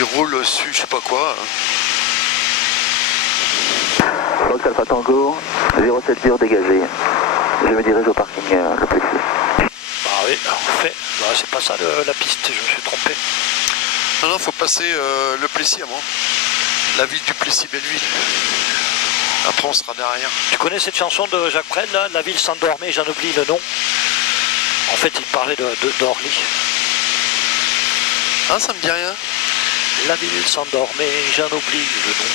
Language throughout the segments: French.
Il roule dessus, je sais pas quoi. Fox Alpha Tango, 07 dur dégagé. Je me dirige au parking le Plessis. Bah oui, en fait, bah, c'est pas ça la piste, je me suis trompé. Non, faut passer le Plessis avant. La ville du Plessis-Belleville. Après, on sera derrière. Tu connais cette chanson de Jacques Brel, là, La ville s'endormait, j'en oublie le nom. En fait, il parlait d'Orly. Ah, ça me dit rien. La ville s'endormait, j'en oublie le nom.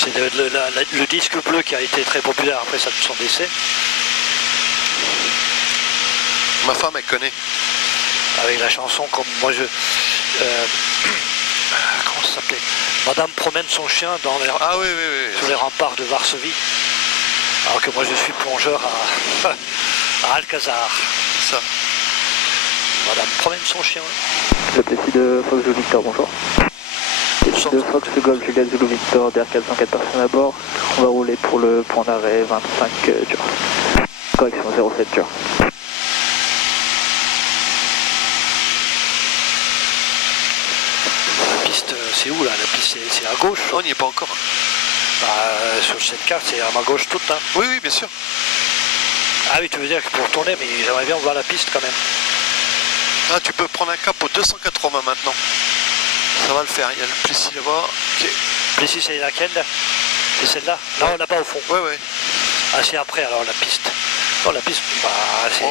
C'est le disque bleu qui a été très populaire après son décès. Ma femme, elle connaît. Avec la chanson comme moi je... comment ça s'appelait? Madame promène son chien dans les, ah, oui, oui, oui. Sous les remparts de Varsovie. Alors que moi je suis plongeur à Alcazar. Ça. Madame promène son chien. Le Plessis de Fox Zulu Victor, bonjour. Plessis de Fox Golf Juliette Zulu Victor, DR 404 personnes à bord. On va rouler pour le point d'arrêt 25 dur. Correction 07 dur. La piste, c'est où là? La piste c'est à gauche. On n'y est pas encore. Bah, sur cette carte c'est à ma gauche toute. Hein. Oui, oui, bien sûr. Ah oui, tu veux dire que pour tourner, mais j'aimerais bien voir la piste quand même. Ah, tu peux prendre un cap au 280 maintenant. Ça va le faire, il y a le Plessis là-bas. Okay. Plessis, c'est laquelle? C'est celle-là? Non, là-bas au fond. Ouais, ouais. Ah, c'est après alors la piste. Non, la piste, bah,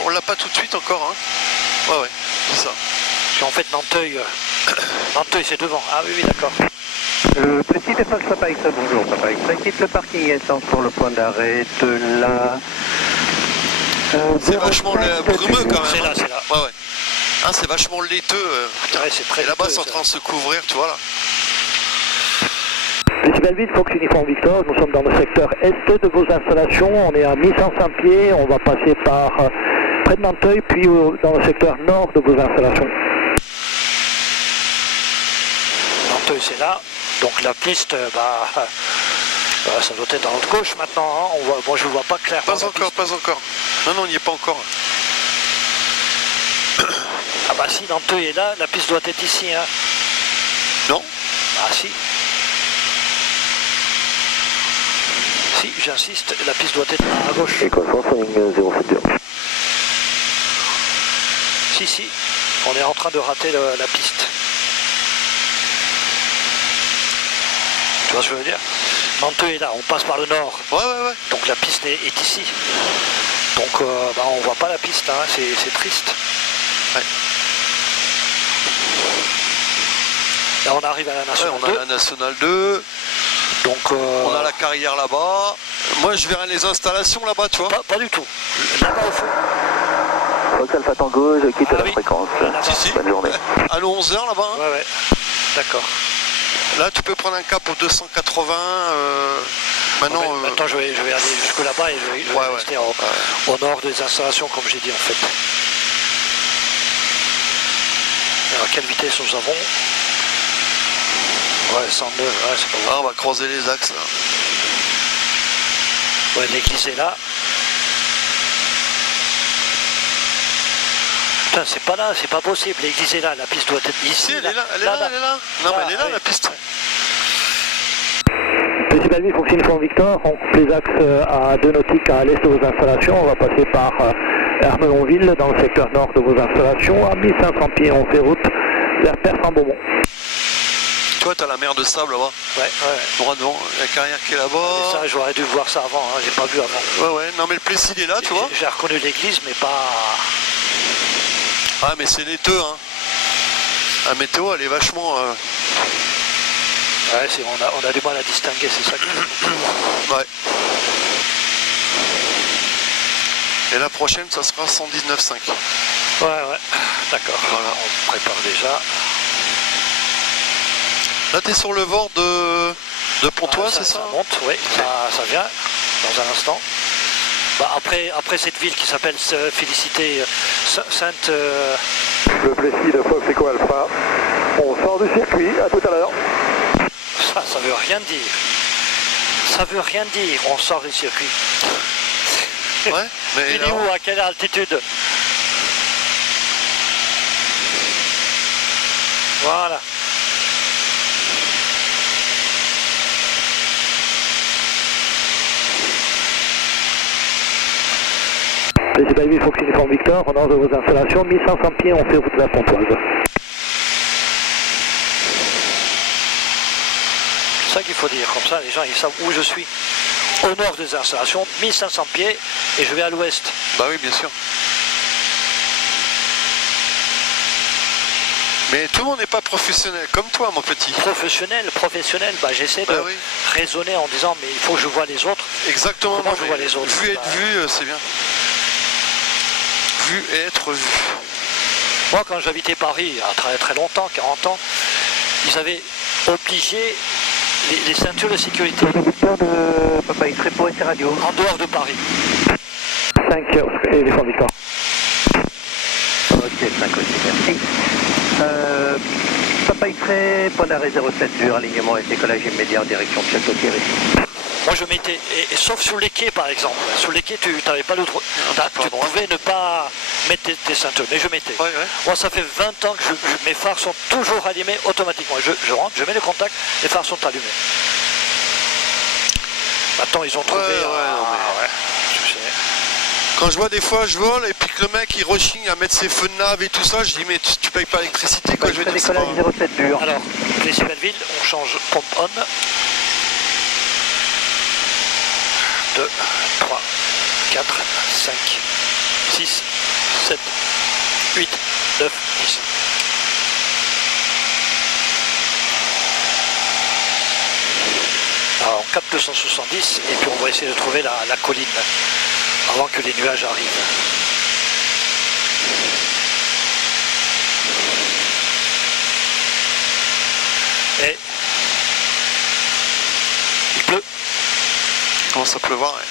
on l'a pas tout de suite encore, hein. Ouais, ouais, c'est ça. Parce qu'en fait, Nanteuil, Nanteuil c'est devant. Ah oui, oui, d'accord. Le Plessis de Fox Papa X, bonjour Papa X. Quitte le parking essence pour le point d'arrêt de la... c'est vachement brumeux quand même. C'est là, c'est là. Ouais, ouais. Ah, c'est vachement laiteux. Ouais, c'est très et là-bas, laiteux, c'est en train de se couvrir, tu vois là. Plessis Belleville, Fox Uniforme Victor, nous sommes dans le secteur est de vos installations, on est à 1500 pieds, on va passer par près de Nanteuil, puis dans le secteur nord de vos installations. Nanteuil c'est là, donc la piste, bah, ça doit être dans notre gauche maintenant, hein. On voit, moi je ne vois pas clair. Pas encore, pas encore. Non, non, on n'y est pas encore. Ah bah si Nanteuil est là, la piste doit être ici. Hein. Non. Ah si. Si, j'insiste, la piste doit être à gauche. École France en ligne 07 dur. Si, si, on est en train de rater la piste. Tu vois ce que je veux dire? Nanteuil est là, on passe par le nord. Ouais, ouais, ouais. Donc la piste est ici. Donc bah, on voit pas la piste, hein. C'est triste. Ouais. Là on arrive à la Nationale 2. On a la Nationale 2. Donc on a la carrière là-bas. Moi je verrai les installations là-bas, tu vois. Pas du tout. Là-bas au fond. Fox Alpha Tango, je quitte la fréquence. Si, si. Bonne journée. À 11h là-bas. Hein. Ouais, ouais. D'accord. Là tu peux prendre un cap au 280. Maintenant, maintenant je vais aller jusque là-bas et je vais rester au nord des installations comme j'ai dit en fait. Alors quelle vitesse nous avons? Ouais, 102, ouais, c'est pas grave. On va croiser les axes là. Ouais, l'église est là. Putain, c'est pas là, c'est pas possible, l'église est là, la piste doit être ici. Si, elle est là, elle est là, elle est là. Non, mais elle est là, la piste. Plessis Belleville, Fox Uniforme Victor, on coupe les axes à 2 nautiques à l'est de vos installations, on va passer par Ermelonville dans le secteur nord de vos installations, à 1500 pieds, on fait route vers Persan-Beaumont. Tu vois, t'as la mer de sable là-bas. Ouais, ouais. Droit devant, la carrière qui est là-bas. Ça, j'aurais dû voir ça avant, hein. J'ai pas vu avant. Ouais, ouais, non mais le Plessis il est là, tu vois. J'ai reconnu l'église, mais pas... Ah, mais c'est laiteux, hein. La météo, elle est vachement... Ouais, on a du mal à distinguer, c'est ça que... Ouais. Et la prochaine, ça sera 119,5. Ouais, ouais, d'accord. Voilà. On prépare déjà. Là, t'es sur le bord de Pontoise, c'est ça? Ça monte, oui, ça vient dans un instant. Bah, après cette ville qui s'appelle Félicité Sainte... Le Plessis de Fox Echo Alpha, on sort du circuit, à tout à l'heure. Ça veut rien dire. Ça veut rien dire, on sort du circuit. Ouais, mais il est où, à quelle altitude? Voilà. Plessis Belleville, Fox Uniforme Victor, au nord de vos installations, 1500 pieds, on fait route de la Pontoise. C'est ça qu'il faut dire, comme ça les gens ils savent où je suis. Au nord des installations, 1500 pieds, et je vais à l'ouest. Bah oui, bien sûr. Mais tout le monde n'est pas professionnel, comme toi, mon petit. Professionnel, bah, j'essaie de oui. raisonner en disant mais il faut que je vois les autres. Exactement. Comment non, je vois les autres? Vu et être vu, c'est bien. Vu et être vu. Moi, quand j'habitais Paris, il y a très très longtemps, 40 ans, ils avaient obligé les ceintures de sécurité Victor de Papa X-Ray pour SR Radio. en dehors de Paris. 5 Uniforme Victor. Ok, 5 aussi, merci. Papa X-Ray, point d'arrêt 07 dur, alignement et décollage immédiat en direction de Château-Thierry. Moi je mettais, et sauf sur les quais par exemple, sur les quais tu n'avais pas le droit, tu pouvais ne pas mettre tes ceintures, mais je mettais. Ouais, ouais. Moi ça fait 20 ans que mes phares sont toujours allumés automatiquement. Je rentre, je mets le contact, les phares sont allumés. Maintenant ils ont trouvé... non, mais... je sais. Quand je vois des fois, je vole et puis que le mec il rechigne à mettre ses feux de nave et tout ça, je dis mais tu payes pas l'électricité quoi, je veux dire, c'est Décollage pas... 07 dur. Alors, Plessis Belleville, on change pompe on. 2, 3, 4, 5, 6, 7, 8, 9, 10. Alors on capte 270 et puis on va essayer de trouver la colline avant que les nuages arrivent. Et il pleut. Il commence à pleuvoir, ouais.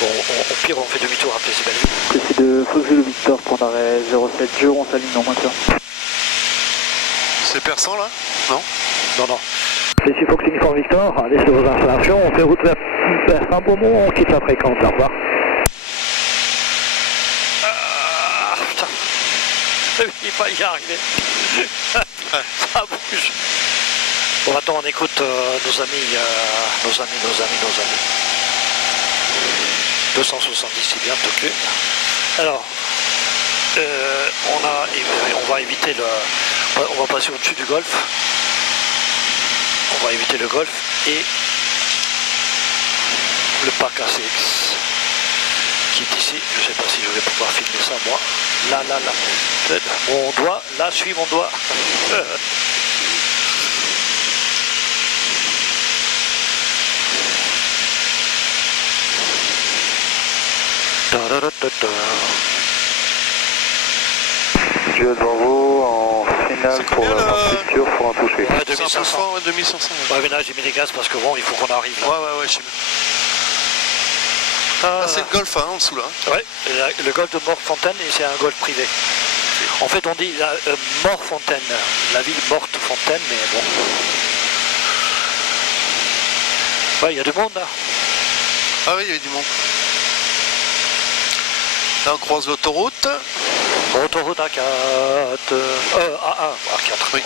Bon, au pire on fait demi-tour à Plessis Belleville. Plessis de Fox Zulu Victor, point d'arrêt 07 jour, on s'aligne en maintien. C'est perçant là? Non? Non, non. Plessis Fox Uniforme Victor, allez sur vos installations, on fait route vers Saint-Beaumont, on quitte la fréquence, au revoir. Ah, putain. Il va y arriver. Ça bouge. Bon, attends, on écoute nos amis. 270, c'est bien, Tokyo. Alors, on va éviter on va passer au-dessus du golfe. On va éviter le golfe et le parc ACX qui est ici. Je ne sais pas si je vais pouvoir filmer ça moi. Là. Mon doigt, là, suis mon doigt. Je vais devant vous en finale C'est pour combien, là un sûr pour un toucher. Ouais, C'est un peu 2500. fort, ouais, 2500. Ouais, Ouais, mais là, j'ai mis les gaz parce que bon, il faut qu'on arrive. Là. ouais, je sais bien. Ah, c'est le golf hein, en dessous là. Ouais, le golfe de Mortefontaine, et c'est un golfe privé. En fait, on dit Mortefontaine, la ville morte Fontaine, mais bon. Ouais, il y a du monde là. Ah oui, il y avait du monde. Là on croise l'autoroute. Autoroute A4, A1, A4. Oui.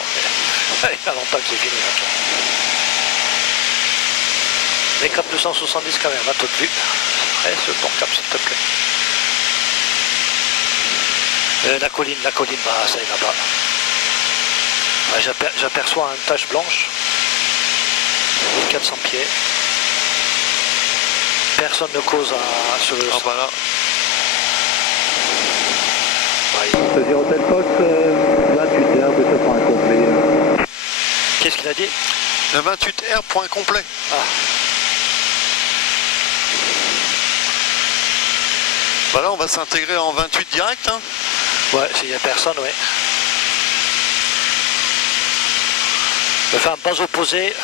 Il y a longtemps que c'est fini. Là. Les 4270 quand même, à toute vue. Reste ton cap s'il te plaît. La colline, bah, ça est là-bas. Ouais, j'aperçois une tache blanche. 400 pieds. Personne ne cause sur le... Ah bah là. Ouais. 07 Fox, 28 heures, de ce point complet. Qu'est-ce qu'il a dit? Le 28R point complet. Ah. Bah là on va s'intégrer en 28 direct hein. Ouais, s'il n'y a personne, ouais. Je vais faire un pas opposé.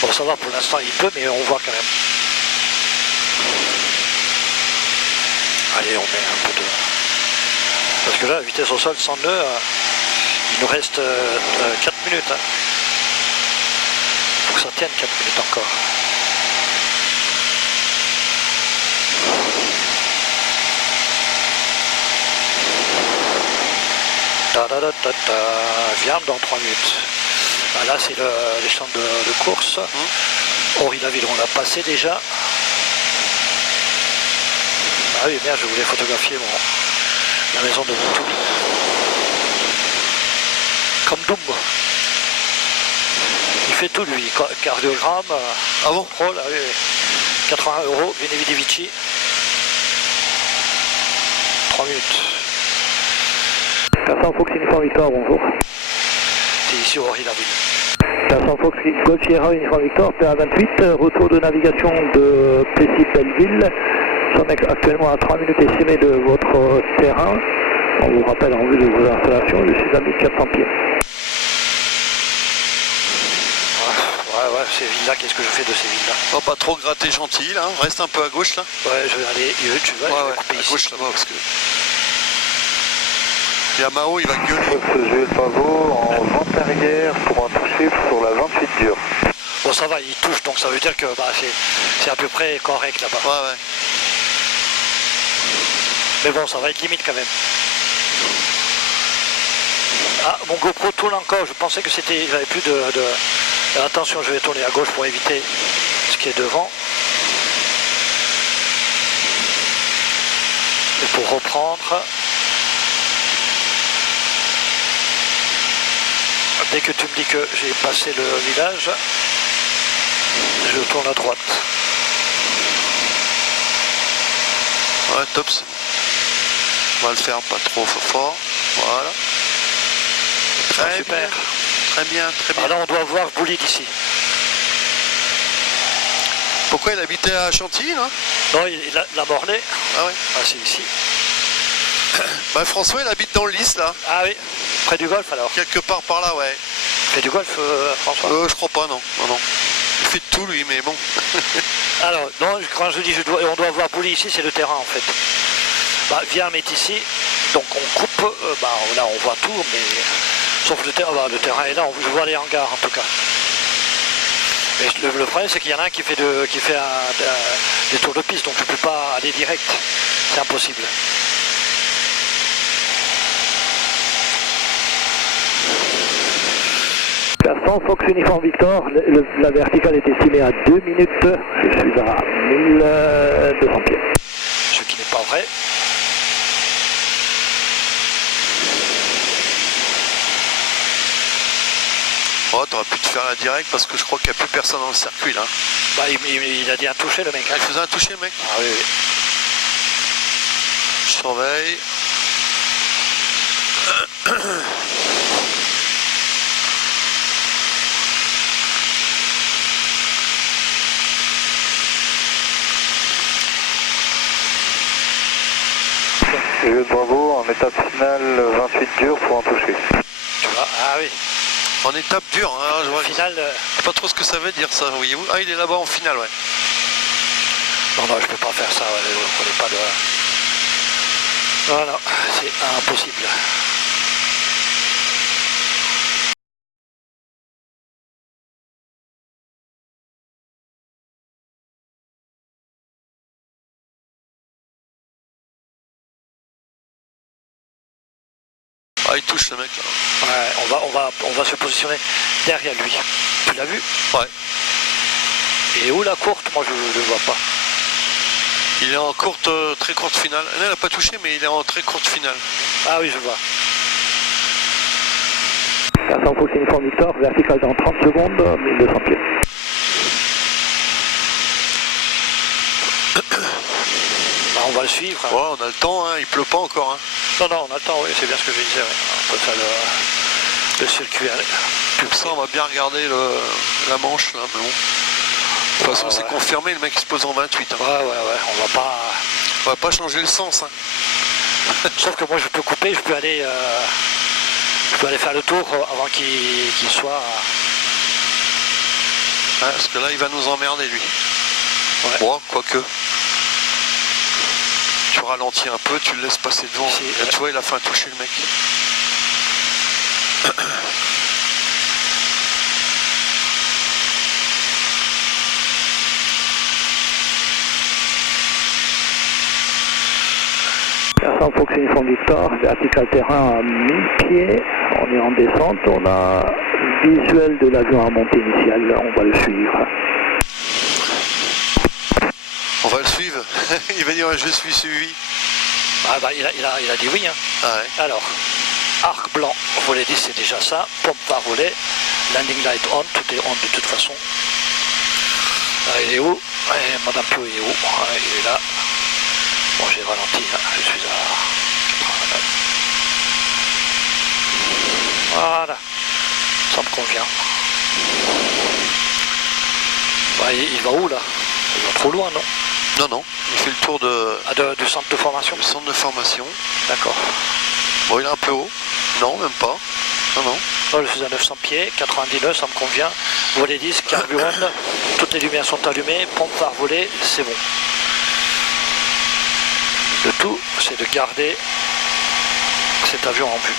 Bon, ça va, pour l'instant il pleut, mais on voit quand même. Allez, on met un peu de... Parce que là, vitesse au sol, 100 nœuds, il nous reste 4 minutes. Hein. Faut que ça tienne 4 minutes encore. Viens dans 3 minutes. Ah, là c'est les champs de course. Henri-la-Ville, on l'a passé déjà. Ah oui, merde, je voulais photographier la maison de mon Toubi. Comme Doom. Il fait tout lui, cardiogramme, Ah bon? contrôle, ah oui, oui. 80 €, Vini Vidi Vici. 3 minutes. 400 Fox Uniforme Victor, bonjour. C'est ici au Henri-la-Ville. 400 Fox Golf Sierra Uniforme Victor, PA28, retour de navigation de Plessis-Belleville. Nous sommes actuellement à 3 minutes estimées de votre terrain. On vous rappelle en vue de vos installations, je suis à 1400 pieds. Ouais, ces villes-là, qu'est-ce que je fais de ces villes-là? On va pas trop gratter gentil là, reste un peu à gauche là. Ouais, je vais aller, tu vas Ouais, couper à ici. gauche là-bas parce que... Yamao il va gueuler. Jules Pavot en vente arrière pour un toucher sur la 28 dure. Bon, ça va, il touche, donc ça veut dire que c'est à peu près correct là-bas. Ouais. Mais bon, ça va être limite quand même. Ah, mon GoPro tourne encore, je pensais que c'était... J'avais plus de... Attention, je vais tourner à gauche pour éviter ce qui est devant. Et pour reprendre... Dès que tu me dis que j'ai passé le village, je tourne à droite. Ouais, top. On va le faire pas trop fort. Voilà. Très Super. bien. Très bien, très bien. Alors on doit voir Bouli d'ici. Pourquoi il habitait à Chantilly là? Non, il a Morlaix. Ah ouais. Ah, c'est ici. Bah François il habite dans le Lys là. Ah oui, près du golf alors. Quelque part par là, ouais. Près du golf, François. Je crois pas, non. Non. Il fait de tout lui, mais bon. Alors, non, quand je dis on doit voir Bouli ici, c'est le terrain en fait. Bah, viens mettre ici, donc on coupe, là on voit tout, mais sauf le terrain, le terrain est là, je vois les hangars en tout cas. Mais le problème c'est qu'il y en a un qui fait des tours de piste, donc je ne peux pas aller direct, c'est impossible. La 100 Fox Uniforme Victor, la verticale est estimée à 2 minutes, je suis à 1200 pieds. Ce qui n'est pas vrai. Oh, t'aurais pu te faire la direct parce que je crois qu'il n'y a plus personne dans le circuit là. Bah, il a dit un toucher le mec. Il faisait un toucher le mec. Ah oui, oui. Je surveille. Jules Bravo en étape finale 28 dure pour un toucher. Tu vois, ah oui. En étape dure, hein, je vois. Final. Je sais pas trop ce que ça veut dire ça, voyez-vous. Ah, il est là-bas en finale, ouais. Non, je peux pas faire ça, on n'est pas de... Non, c'est impossible. Ah, il touche le mec là. Ouais, on va se positionner derrière lui. Tu l'as vu? Ouais. Et où la courte? Moi je ne le vois pas. Il est en courte, très courte finale. Là, il n'a pas touché, mais il est en très courte finale. Ah oui, je vois. 400 Fox Uniforme Victor, verticale dans 30 secondes, 1200 pieds. Bah, on va le suivre. Hein. Ouais, on a le temps, hein. Il pleut pas encore. Hein. Non, on a le temps, oui, c'est bien ce que je disais. Ouais. On peut faire le circuit. Comme ça, on va bien regarder la manche là, mais bon. De toute façon, c'est confirmé, le mec il se pose en 28. Hein. Ouais, on va pas changer le sens. Hein. Sauf que moi je peux couper, je peux aller faire le tour avant qu'il soit... Ouais, parce que là il va nous emmerder lui. Ouais. Bon, quoique. Tu ralentis un peu, tu le laisses passer devant. Ici, là, tu vois, il a fait un toucher le mec. 500 Fox Uniform Victor, vertical terrain à 1000 pieds, on est en descente, on a visuel de l'avion à montée initiale, on va le suivre. On va le suivre. Il va dire je suis suivi. Ah bah il a dit oui. Hein. Ah ouais. Alors, arc blanc, volet 10 c'est déjà ça, pompe par volet, landing light on, tout est on de toute façon. Ah, il est où? Madame Pio est où? Ah, il est là. Bon j'ai ralenti, hein. Je suis à 89. Voilà, ça me convient. Bah, il va où là? Il va trop loin non? Non, non, il fait le tour du centre de formation. du centre de formation. D'accord. Bon, il est un peu haut. Non, même pas. Non, non. Oh, je suis à 900 pieds, 99, ça me convient. Volet 10, carburant, toutes les lumières sont allumées, pompe par volet, c'est bon. Le tout, c'est de garder cet avion en vue.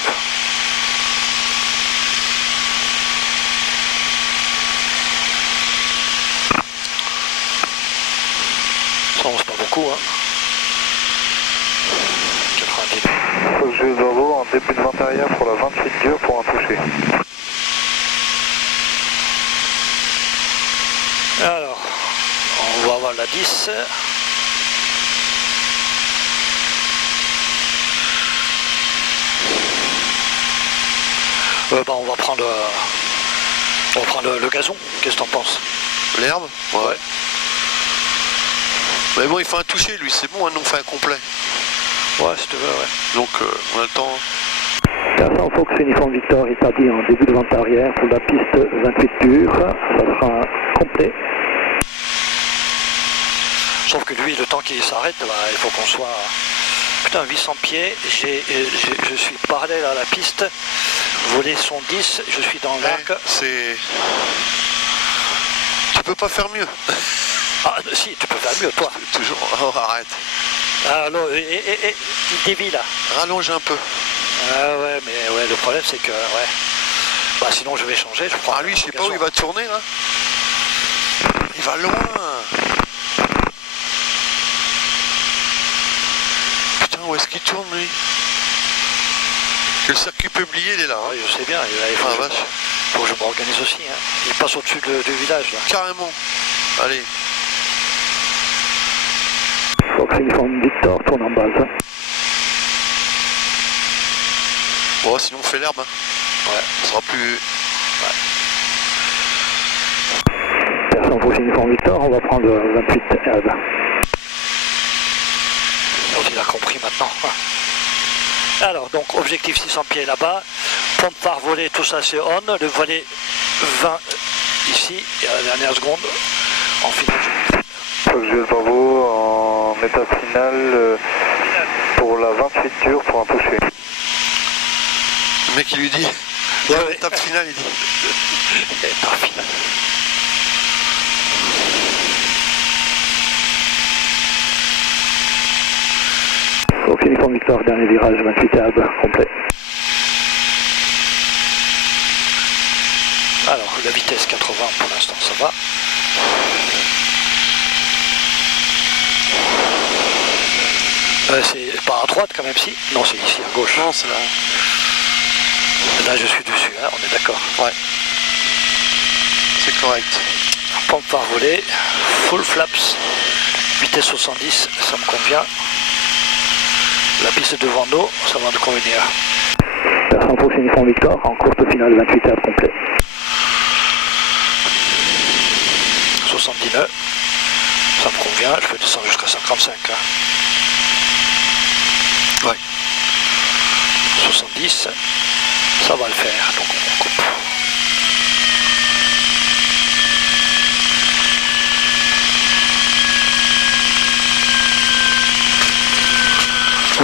Ça avance pas beaucoup, hein. 99. Je vais en début de vent arrière pour la 28 dure pour un toucher. Alors, on va avoir la 10. On va prendre le gazon. Qu'est-ce que t'en penses? L'herbe? Ouais. Mais bon, il fait un toucher, lui, c'est bon, hein, nous on fait un complet. Ouais, si tu veux, ouais. Donc, on a le temps. 500 Fox Uniform Victor est parti en début de vente arrière pour la piste 28 dure, ça sera complet. Sauf que lui, le temps qu'il s'arrête, bah, il faut qu'on soit... Putain, 800 pieds, je suis parallèle à la piste, volet son 10, je suis dans l'arc. C'est... Tu peux pas faire mieux. Ah, si, tu peux faire mieux, toi. Toujours, oh, arrête. Alors, il dévie là. Rallonge un peu. Ah ouais, mais ouais, le problème c'est que, ouais. Bah sinon je vais changer, je prends... Ah lui, je sais pas où il va tourner là. Il va loin. Putain, où est-ce qu'il tourne lui? Que le circuit publié, il est là. Hein. Ouais, je sais bien, il faut, faut que je m'organise aussi. Hein. Il passe au-dessus du village là. Carrément. Allez. Fox Uniform Victor tourne en base. Bon, sinon on fait l'herbe. Hein. Ouais. Ça sera plus... Personne Fox Uniform Victor, on va prendre 28 herbe. Donc il a compris maintenant. Alors, donc objectif 600 pieds là-bas, pompe par volet, tout ça c'est on, le volet 20 ici, et à la dernière seconde, en finale. Fox Bravo en étape finale pour la 28 dure pour un toucher. Le mec il lui dit, Ouais. étape finale, il dit. Étape finale. Fox Uniform Victor, dernier virage, 28 herbe, complet. Alors, la vitesse 80 pour l'instant ça va. C'est pas à droite quand même si? Non, c'est ici à gauche. Non, c'est là. Là je suis dessus, hein, on est d'accord. Ouais. C'est correct. Pompe par volet, full flaps, vitesse 70, ça me convient. La piste devant nous, ça va nous convenir. Personne Fox Uniform Victor, en courte finale, 28 herbe, complet. 79, ça me convient, je peux descendre jusqu'à 55. Hein. Ouais. 70, ça va le faire, donc on coupe. Oh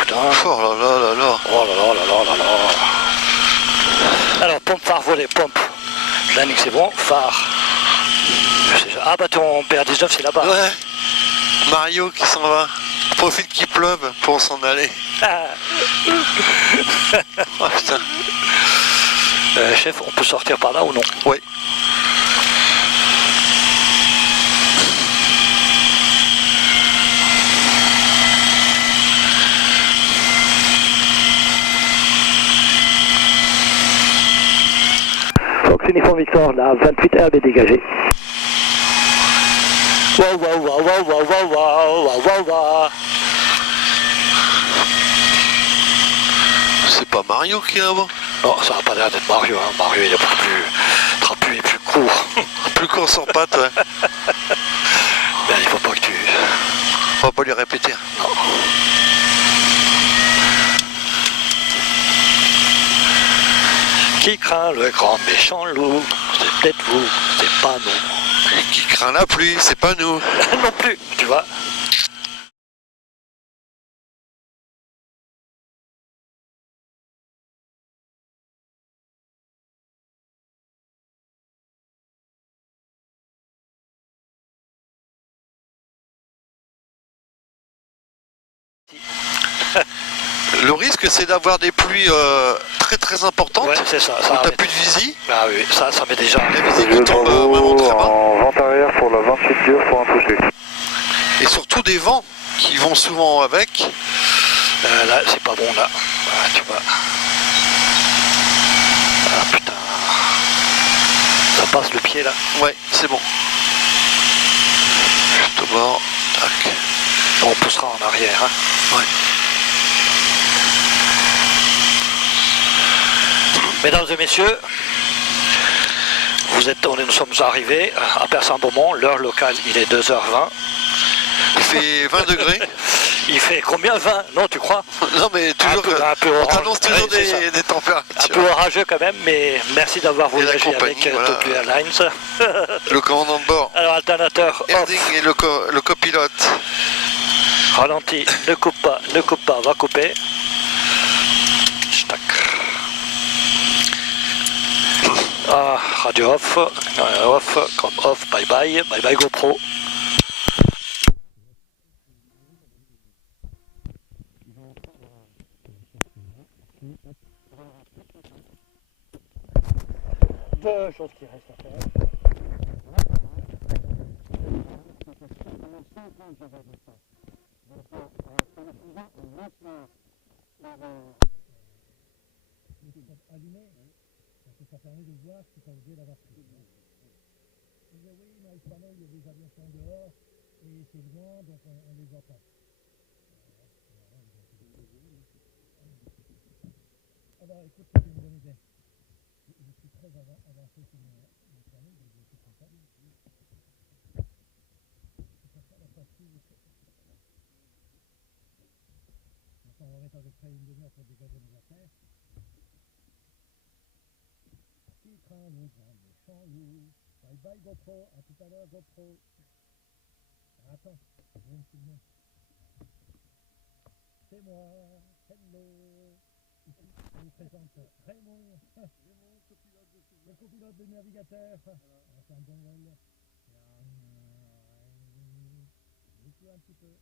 putain. Oh là là là là. Oh là là là là là là. Alors pompe phare volet, pompe. Landing c'est bon, phare. Je sais, ah bah ton PR19 c'est là-bas. Ouais. Mario qui s'en va. Profite qu'il pleuve pour s'en aller. Ah. Oh putain. Chef, on peut sortir par là ou non? Oui. Uniforme Victor, la 28 RB dégagée. Waouh, waouh, waouh, waouh, waouh, waouh, waouh, waouh, waouh. C'est pas Mario qui est là-bas? Non, ça n'a pas l'air d'être Mario, hein. Mario il est beaucoup plus trapu et plus court. Plus court sans pattes, ouais. Ben, il faut pas que tu... On va pas lui répéter. Non. Qui craint le grand méchant loup? C'est peut-être vous, c'est pas nous. Et qui craint la pluie, c'est pas nous. Non plus, tu vois. Le risque, c'est d'avoir des pluies très très importantes. Ouais, c'est ça. Où t'as plus de visie. Ah oui, ça m'est déjà. La visie qui tombe vraiment très bas. En vente arrière pour la 28 dure pour un toucher. Et surtout des vents qui vont souvent avec. Là, c'est pas bon là. Ah, tu vois. Ah putain. Ça passe le pied là. Ouais, c'est bon. Juste au bord. Tac. On poussera en arrière. Hein. Ouais. Mesdames et messieurs, nous sommes arrivés à Persan-Beaumont. L'heure locale, il est 2h20. Il fait 20 degrés. Il fait combien? 20? Non, tu crois? Non, mais toujours. Un peu On orange. t'annonce toujours Ouais, des températures. un peu orageux quand même, mais merci d'avoir Et la voyagé compagnie, avec voilà. Tokyo Airlines. Le commandant de bord. Alors, alternateur off, Erding et le copilote. ralenti, ne coupe pas, va couper. Tac. Ah, radio off, comme off, bye bye GoPro. Deux choses qui restent à faire. Allumé, parce que ça permet de voir si ça faisait l'avoir pris. Oui, mais il y a des avions qui sont dehors et c'est loin, donc on les entend. Alors écoute, c'est une bonne idée. Je suis très avancé sur mon planning, donc je suis content. C'est pour ça la partie. Maintenant on va mettre à peu près une demi-heure pour dégager les affaires. Qui craint le grand méchant loup? Bye bye GoPro, à tout à l'heure GoPro. Attends, je vais me filmer. C'est moi, hello. Ici, je vous présente Raymond. Le copilote de navigateur. C'est un bon vol. Je un petit peu.